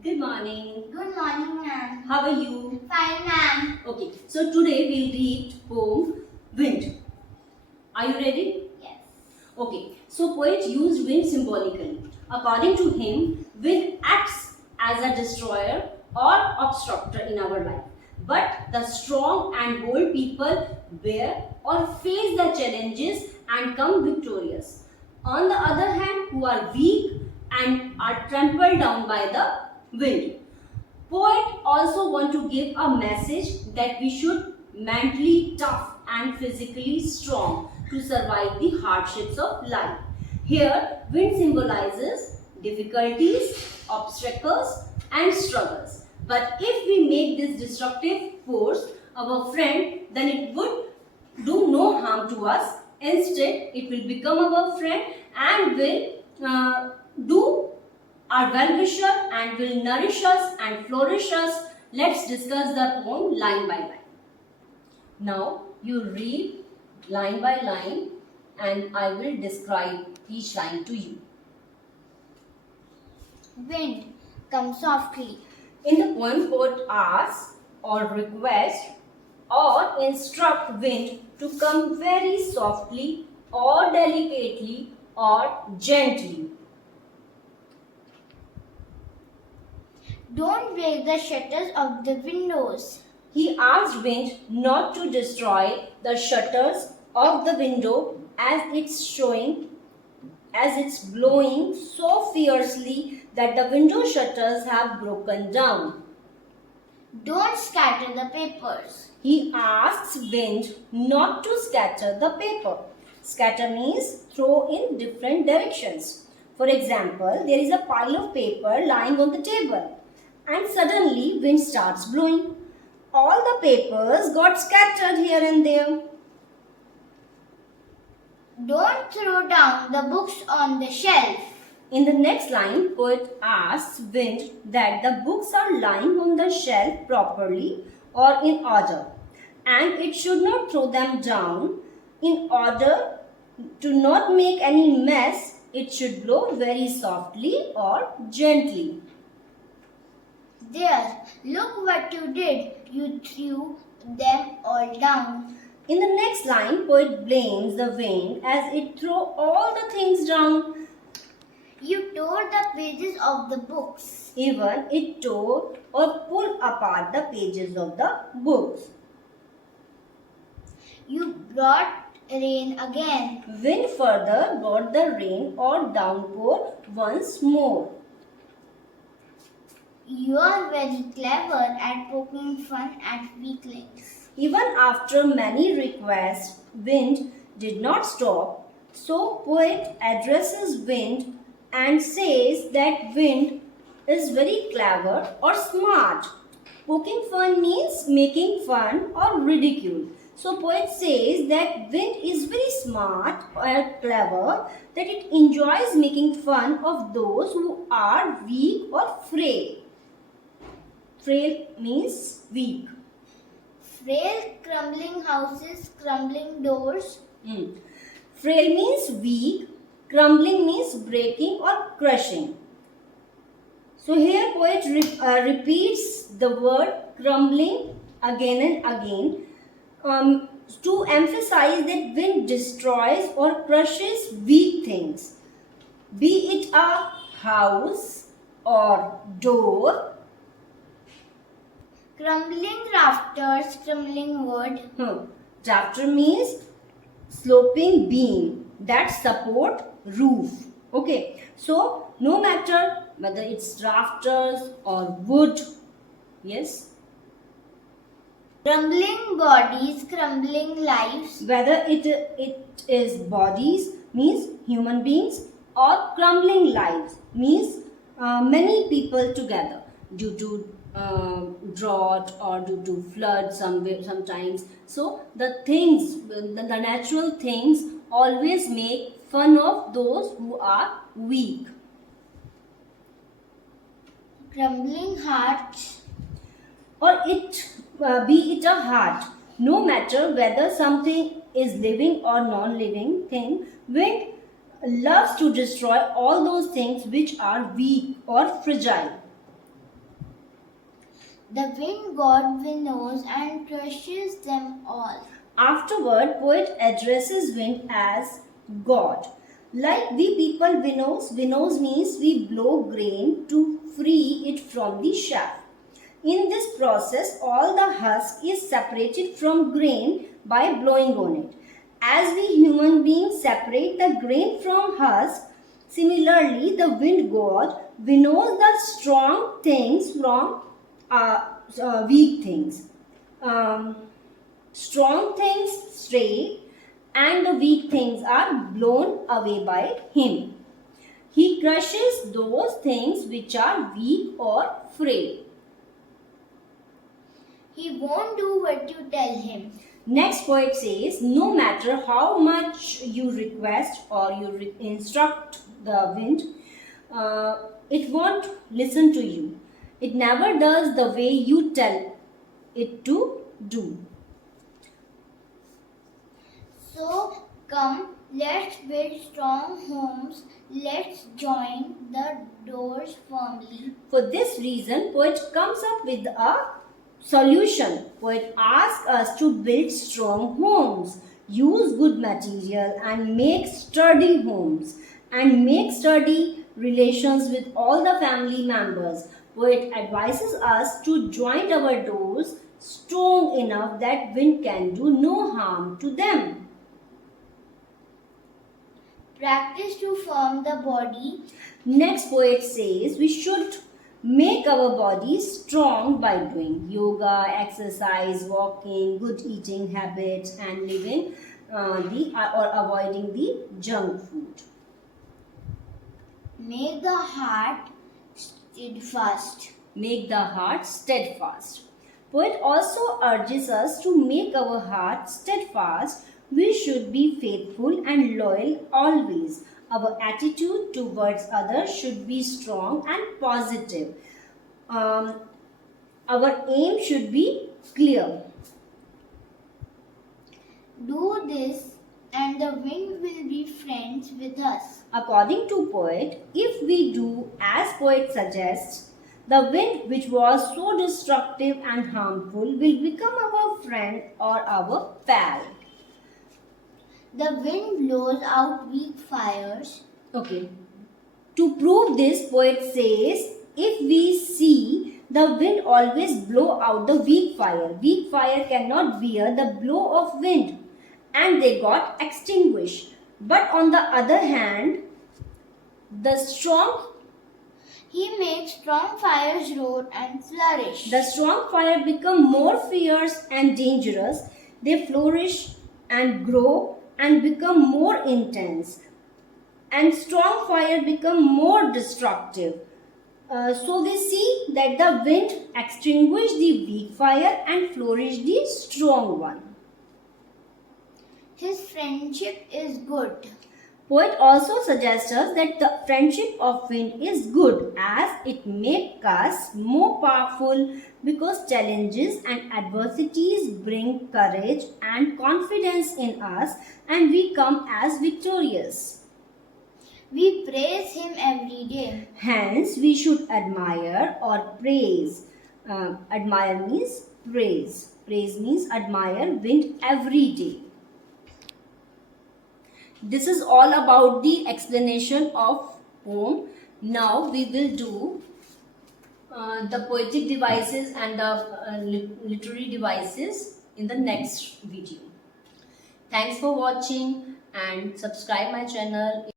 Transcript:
Good morning. Good morning, ma'am. How are you? Fine, ma'am. Okay, so today we'll read poem Wind. Are you ready? Yes. Okay, so poet used wind symbolically. According to him, wind acts as a destroyer or obstructor in our life. But the strong and bold people bear or face the challenges and come victorious. On the other hand, who are weak and are trampled down by the wind. Poet also want to give a message that we should mentally tough and physically strong to survive the hardships of life. Here, wind symbolizes difficulties, obstacles and struggles. But if we make this destructive force our friend, then it would do no harm to us. Instead, it will become our friend and will do are well-wisher and will nourish us and flourish us. Let's discuss the poem line by line. Now you read line by line and I will describe each line to you. Wind, come softly. In the poem, poet asks or request or instruct wind to come very softly or delicately or gently. Don't break the shutters of the windows. He asked wind not to destroy the shutters of the window as it's blowing so fiercely that the window shutters have broken down. Don't scatter the papers. He asks wind not to scatter the paper. Scatter means throw in different directions. For example, there is a pile of paper lying on the table and suddenly wind starts blowing. All the papers got scattered here and there. Don't throw down the books on the shelf. In the next line, poet asks wind that the books are lying on the shelf properly or in order, and it should not throw them down. In order to not make any mess, it should blow very softly or gently. There, look what you did. You threw them all down. In the next line, poet blames the wind as it threw all the things down. You tore the pages of the books. Even it tore or pulled apart the pages of the books. You brought rain again. Wind further brought the rain or downpour once more. You are very clever at poking fun at weaklings. Even after many requests, wind did not stop. So poet addresses wind and says that wind is very clever or smart. Poking fun means making fun or ridicule. So poet says that wind is very smart or clever, that it enjoys making fun of those who are weak or frail. Frail means weak. Frail, crumbling houses, crumbling doors. Frail means weak, crumbling means breaking or crushing. So here poet repeats the word crumbling again and again to emphasize that wind destroys or crushes weak things. Be it a house or door. Crumbling rafters, crumbling wood. Rafter means sloping beam that support roof. Okay, so no matter whether it's rafters or wood, yes, Crumbling bodies, crumbling lives. whether it is bodies means human beings or crumbling lives means many people together due to drought or due to flood sometimes. So the natural things always make fun of those who are weak. Crumbling hearts. Or be it a heart, no matter whether something is living or non-living thing, wind loves to destroy all those things which are weak or fragile. The wind god winnows and crushes them all. Afterward, poet addresses wind as God. Like we people winnows means we blow grain to free it from the chaff. In this process, all the husk is separated from grain by blowing on it. As we human beings separate the grain from husk, similarly the wind god winnows the strong things from weak things. Um, Strong things stray and the weak things are blown away by him. He crushes those things which are weak or frail. He won't do what you tell him. Next poet says, no matter how much you request or you instruct the wind, it won't listen to you. It never does the way you tell it to do. So come, let's build strong homes. Let's join the doors firmly. For this reason, poet comes up with a solution. Poet asks us to build strong homes, use good material and make sturdy homes and make sturdy relations with all the family members. Poet advises us to join our doors strong enough that wind can do no harm to them. Practice to firm the body. Next poet says we should make our bodies strong by doing yoga, exercise, walking, good eating habits and living or avoiding the junk food. Make the heart steadfast. Make the heart steadfast. Poet also urges us to make our heart steadfast. We should be faithful and loyal always. Our attitude towards others should be strong and positive. Our aim should be clear. Do this and the wind will be friends with us. According to poet, if we do as poet suggests, the wind which was so destructive and harmful will become our friend or our pal. The wind blows out weak fires. Okay. To prove this, poet says, if we see the wind always blow out the weak fire cannot bear the blow of wind and they got extinguished. But on the other hand, He makes strong fires roar and flourish. the strong fire become more fierce and dangerous. They flourish and grow and become more intense. And strong fire become more destructive. So we see that the wind extinguish the weak fire and flourish the strong one. His friendship is good. Poet also suggests us that the friendship of wind is good as it makes us more powerful because challenges and adversities bring courage and confidence in us and we come as victorious. We praise him every day. Hence, we should admire or praise. Admire means praise. Praise means admire wind every day. This is all about the explanation of poem. Now we will do the poetic devices and the literary devices in the next video. Thanks for watching and subscribe my channel.